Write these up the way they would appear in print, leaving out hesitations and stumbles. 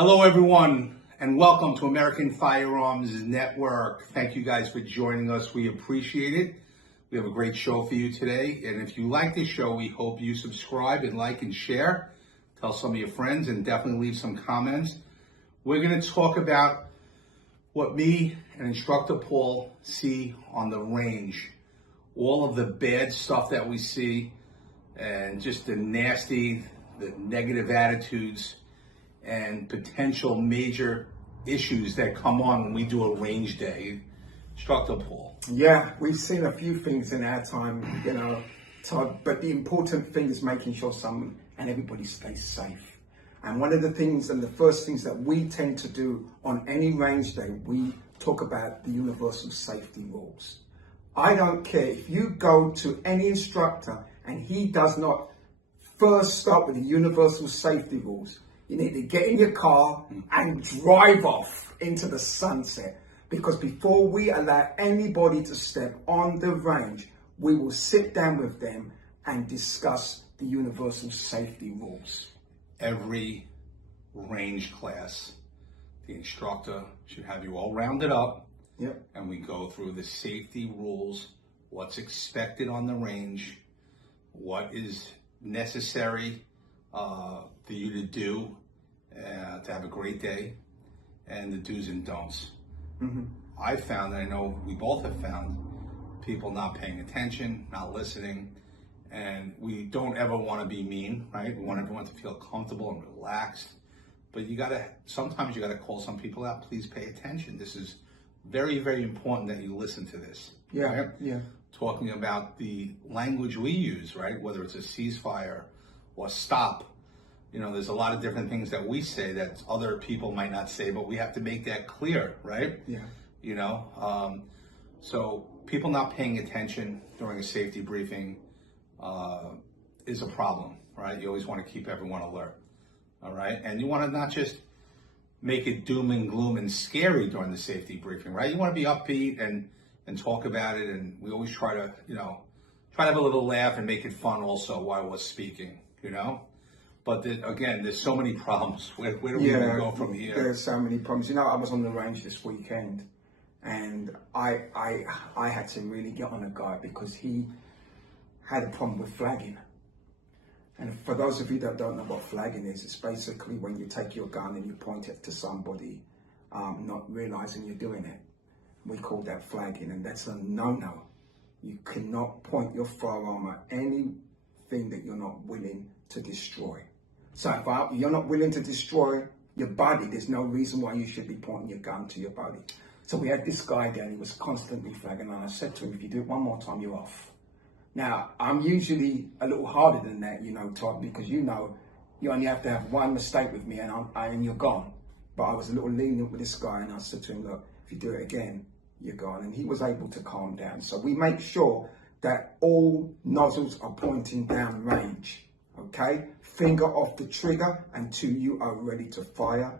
Hello, everyone, and welcome to American Firearms Network. Thank you guys for joining us. We appreciate it. We have a great show for you today. And if you like this show, we hope you subscribe and like and share. Tell some of your friends and definitely leave some comments. We're going to talk about what me and Instructor Paul see on the range. All of the bad stuff that we see and just the nasty, the negative attitudes and potential major issues that come on when we do a range day. Instructor Paul. Yeah, we've seen a few things in our time, Todd, but the important thing is making sure someone and everybody stays safe. And one of the things and the first things that we tend to do on any range day, we talk about the universal safety rules. I don't care if you go to any instructor and he does not first start with the universal safety rules. You need to get in your car and drive off into the sunset, because before we allow anybody to step on the range, we will sit down with them and discuss the universal safety rules. Every range class, the instructor should have you all rounded up. Yep. And we go through the safety rules, what's expected on the range, what is necessary for you to do to have a great day, and the do's and don'ts. Mm-hmm. I found, and I know we both have found, people not paying attention, not listening, and we don't ever want to be mean, right? We want everyone to feel comfortable and relaxed, but sometimes you gotta call some people out. Please pay attention. This is very, very important that you listen to this. Yeah, right? yeah. Talking about the language we use, right? Whether it's a ceasefire or stop. There's a lot of different things that we say that other people might not say, but we have to make that clear, right? Yeah. So people not paying attention during a safety briefing is a problem, right? You always want to keep everyone alert, all right? And you want to not just make it doom and gloom and scary during the safety briefing, right? You want to be upbeat and talk about it, and we always try to have a little laugh and make it fun also while we're speaking, But again, there's so many problems. Where do we even go from here? There's so many problems. I was on the range this weekend, and I had to really get on a guy because he had a problem with flagging. And for those of you that don't know what flagging is, it's basically when you take your gun and you point it to somebody, not realizing you're doing it. We call that flagging, and that's a no-no. You cannot point your firearm at anything that you're not willing to destroy. So if you're not willing to destroy your body, there's no reason why you should be pointing your gun to your body. So we had this guy there, and he was constantly flagging, and I said to him, if you do it one more time, you're off. Now, I'm usually a little harder than that, Todd, because you only have to have one mistake with me and you're gone. But I was a little lenient with this guy, and I said to him, look, if you do it again, you're gone. And he was able to calm down. So we make sure that all nozzles are pointing down range. Okay, finger off the trigger until you are ready to fire.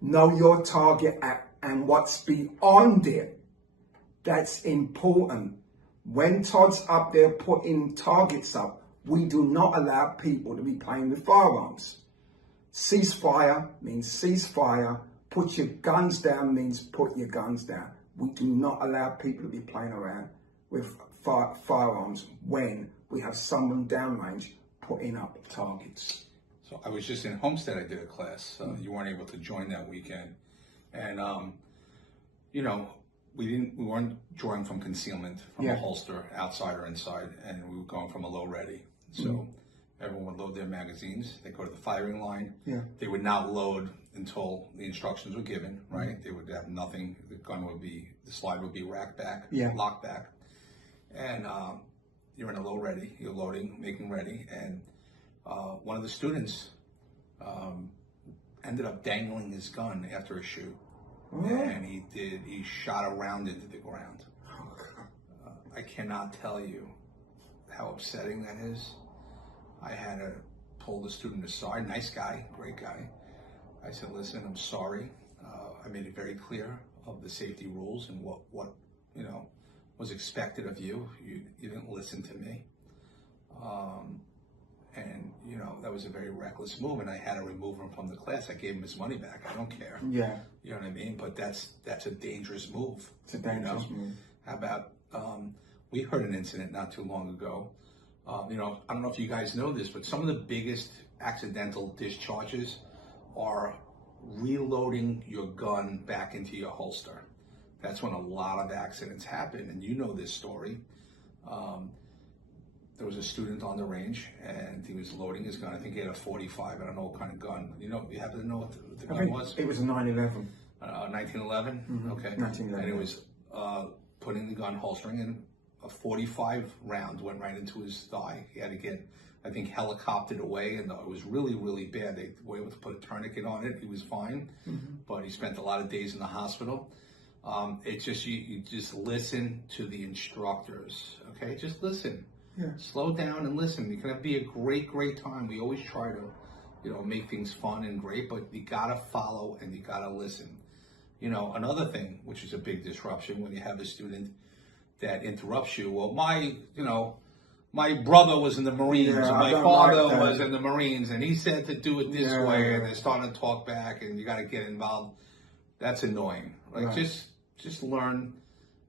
Know your target and what's beyond it. That's important. When Todd's up there putting targets up, we do not allow people to be playing with firearms. Ceasefire means ceasefire. Put your guns down means put your guns down. We do not allow people to be playing around with firearms when we have someone downrange putting up targets. So I was just in Homestead. I did a class. You weren't able to join that weekend, and we weren't drawing from concealment from a holster, outside or inside, and we were going from a low ready. So everyone would load their magazines. They go to the firing line. Yeah. They would not load until the instructions were given. Right. They would have nothing. The slide would be racked back, locked back, and you're in a low ready. You're loading, making ready, and one of the students ended up dangling his gun after a shoot. And he shot a round into the ground. I cannot tell you how upsetting that is. I had to pull the student aside. Nice guy, great guy. I said, listen, I'm sorry. I made it very clear of the safety rules and what was expected of you. You didn't listen to me. And, you know, that was a very reckless move, and I had to remove him from the class. I gave him his money back. I don't care. Yeah. You know what I mean? But that's a dangerous move. It's a dangerous move. How about, we heard an incident not too long ago. You know, I don't know if you guys know this, but some of the biggest accidental discharges are reloading your gun back into your holster. That's when a lot of accidents happen, and you know this story. There was a student on the range, and he was loading his gun. I think he had a 45. I don't know what kind of gun. You know, you happen to know what the gun was? It was a 911. 1911? Mm-hmm. Okay. 1911. And it was putting the gun, holstering, and a 45 round went right into his thigh. He had to get, I think, helicoptered away, and it was really, really bad. They were able to put a tourniquet on it. He was fine, but he spent a lot of days in the hospital. It's just, you just listen to the instructors, okay? Just listen. Yeah. Slow down and listen. It's going to be a great, great time. We always try to, you know, make things fun and great, but you got to follow and you got to listen. You know, another thing, which is a big disruption when you have a student that interrupts you. Well, my brother was in the Marines, Yeah, or my I don't father like that. was in the Marines, and he said to do it this Yeah. way, and they're starting to talk back, and you got to get involved. That's annoying. Like, Right. just learn.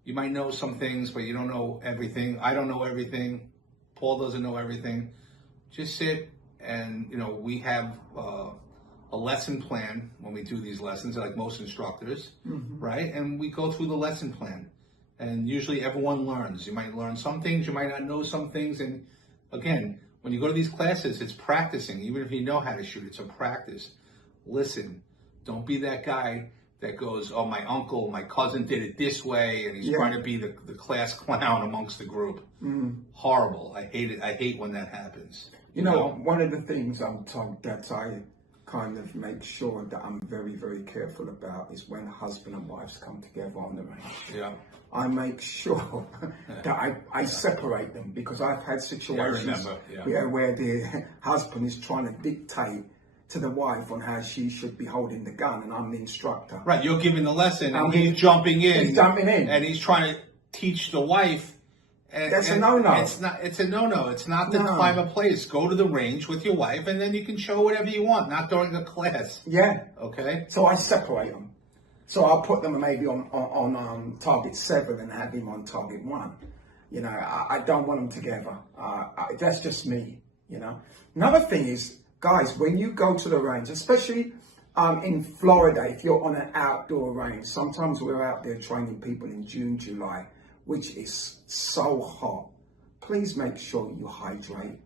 You might know some things, but you don't know everything. I don't know everything. Paul doesn't know everything. Just sit, and, you know, we have a lesson plan when we do these lessons, like most instructors, right? And we go through the lesson plan. And usually everyone learns. You might learn some things, you might not know some things. And again, when you go to these classes, it's practicing. Even if you know how to shoot, it's a practice. Listen, don't be that guy that goes, oh, my uncle, my cousin did it this way, and he's trying to be the class clown amongst the group. Horrible. I hate it. I hate when that happens. You know, one of the things that I kind of make sure that I'm very, very careful about is when husband and wives come together on the range. Yeah. I make sure that I separate them, because I've had situations where the husband is trying to dictate to the wife on how she should be holding the gun, and I'm the instructor. Right, you're giving the lesson, and he's jumping in. He's jumping in. And he's trying to teach the wife. And, That's a no-no. It's a no-no. It's not the time or place. Go to the range with your wife, and then you can show whatever you want, not during a class. Yeah. Okay? So I separate them. So I'll put them maybe on target 7 and have him on target 1. You know, I don't want them together. That's just me, you know. Another thing is, guys, when you go to the range, especially in Florida, if you're on an outdoor range, sometimes we're out there training people in June, July, which is so hot. Please make sure you hydrate.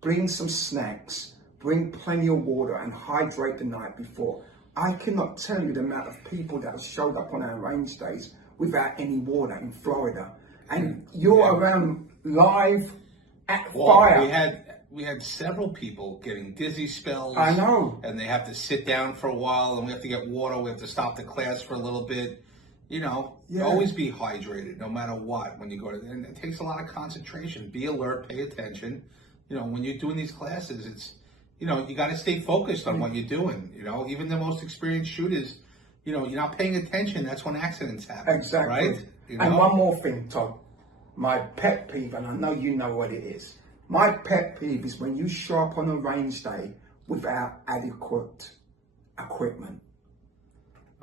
Bring some snacks, bring plenty of water, and hydrate the night before. I cannot tell you the amount of people that have showed up on our range days without any water in Florida. And you're around live at fire. We had several people getting dizzy spells. I know. And they have to sit down for a while, and we have to get water. We have to stop the class for a little bit. You know, always be hydrated, no matter what, when you go to, and it takes a lot of concentration. Be alert, pay attention. You know, when you're doing these classes, it's, you know, you got to stay focused on what you're doing. You know, even the most experienced shooters, you know, you're not paying attention. That's when accidents happen. Exactly. Right? You know? And one more thing, Todd. My pet peeve, and I know you know what it is. My pet peeve is when you show up on a range day without adequate equipment.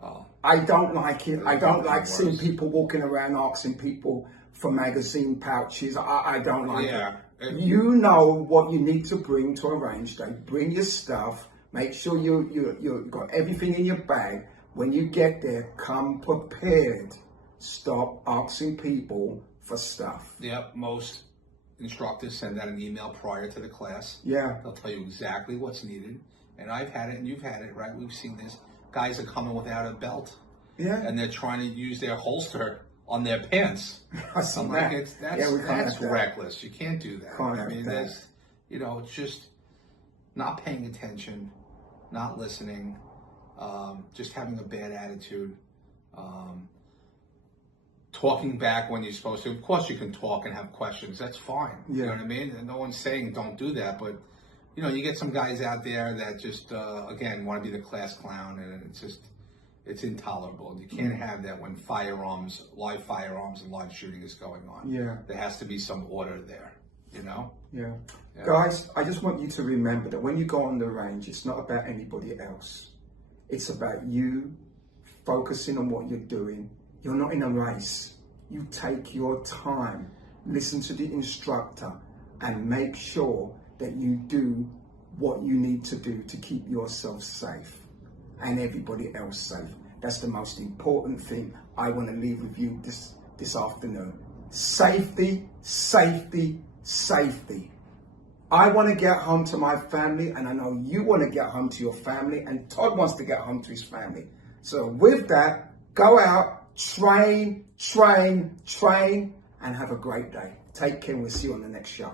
Oh. I don't like it. I don't like seeing people walking around asking people for magazine pouches. I don't like it. You know what you need to bring to a range day. Bring your stuff. Make sure you got everything in your bag. When you get there, come prepared. Stop asking people for stuff. Yep, most instructors send out an email prior to the class. Yeah. They'll tell you exactly what's needed. And I've had it, and you've had it, right? We've seen this. Guys are coming without a belt. Yeah. And they're trying to use their holster on their pants. I'm like, that's reckless. You can't do that. I mean, there's, you know, it's just not paying attention, not listening, just having a bad attitude, talking back when you're supposed to. Of course, you can talk and have questions. That's fine. Yeah. You know what I mean? And no one's saying don't do that, but you know, you get some guys out there that just, again, want to be the class clown, and it's just, it's intolerable. You can't have that when live firearms and live shooting is going on. Yeah. There has to be some order there. you know? Yeah. Yeah. Guys, I just want you to remember that when you go on the range, it's not about anybody else. It's about you focusing on what you're doing. You're not in a race. You take your time, listen to the instructor, and make sure that you do what you need to do to keep yourself safe and everybody else safe. That's the most important thing I want to leave with you this afternoon. Safety, safety, safety. I want to get home to my family, and I know you want to get home to your family, and Todd wants to get home to his family. So with that, go out, train, train, train, and have a great day. Take care, and we'll see you on the next show.